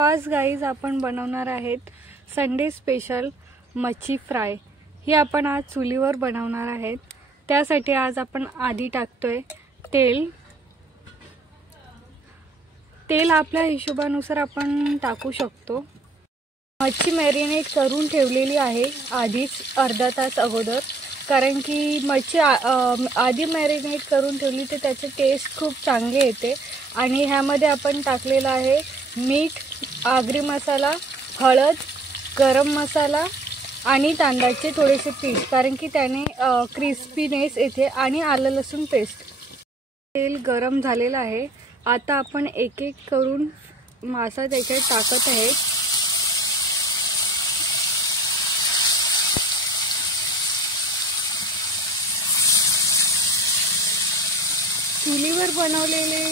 आज गाईज आपण बनवणार आहेत संडे स्पेशल मच्छी फ्राय। ही आपण आज चुलीवर बनवणार आहेत। त्यासाठी आज आपण आधी टाकतोय तेल आपल्या हिशोबानुसार आपण टाकू शकतो। मच्छी मॅरिनेट करून ठेवलेली आहे आधीच अर्धा तास अगोदर, कारण की मच्छी आधी मॅरिनेट करून ठेवली तर त्याचे टेस्ट खूप चांगले येते। आणि ह्यामध्ये आपण टाकलेला आहे मीठ, आगरी मसाला, हळद, गरम मसाला आणि तांदळाचे थोडेसे पीठ, कारण की त्याने क्रिस्पीनेस येते। आणि आलं लसूण पेस्ट। तेल गरम झालेलं आहे। आता आपण एक एक करून मासा त्याच्यात टाकत आहे। चुलीवर बनवलेले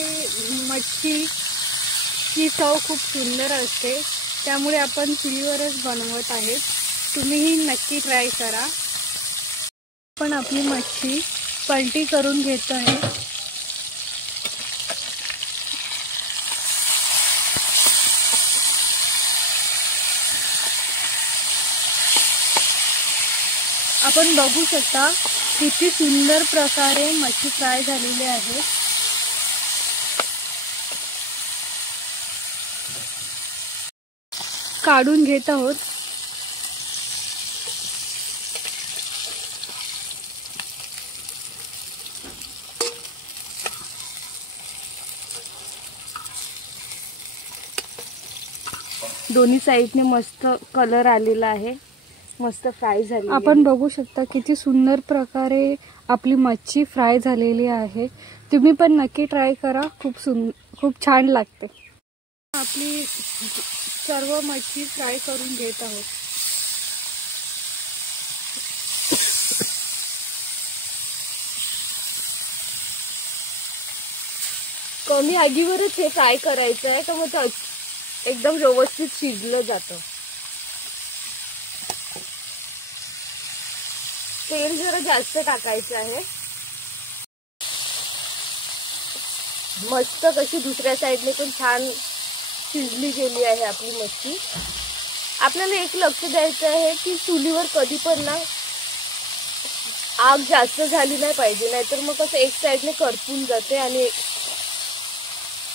मच्छी ही चव खूप सुंदर असते, त्यामुळे आपण चुलीवरच बनवत आहेत। तुम्हीही नक्की ट्राय करा। आपण आपली मच्छी पलटी करून घेत आहे। आपण बघू शकता किती सुंदर प्रकारे मच्छी फ्राय झालेली आहे। काढून घेत आहोत। दोन्ही साइडने मस्त कलर आलेला आहे, मस्त फ्राय झाली। आपण बघू शकता किती सुंदर प्रकारे आपली मच्छी फ्राय झालेली आहे। तुम्ही पण नक्की ट्राय करा, खूप छान लागते। आपली सर्व मच्छी फ्राय करून घेत आहोत। कमी आगीवरच हे फ्राय करायचं आहे, तर मग ते एकदम व्यवस्थित शिजलं जातं। तेल जरा जास्त टाकायचं आहे। मस्त कशी दुसऱ्या साइडने पण छान शिजली गेली आहे आपली मच्छी। आपल्याला एक लक्ष द्यायचं आहे की चुलीवर कधी पण ना आग जास्त झाली नाही पाहिजे, नाहीतर मग कसं एक साइडने करपून जाते आणि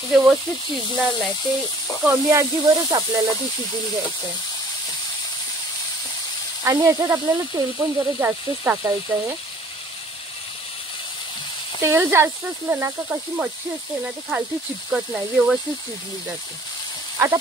व्यवस्थित शिजणार नाही। ते कमी आगीवरच आपल्याला ते शिजून घ्यायचं आहे। आणि ह्याच्यात आपल्याला तेल पण जरा जास्तच टाकायचं आहे। तेल जास्त असलं ना का कशी मच्छी असते ना ती खालती चिपकत नाही, व्यवस्थित शिजली जाते।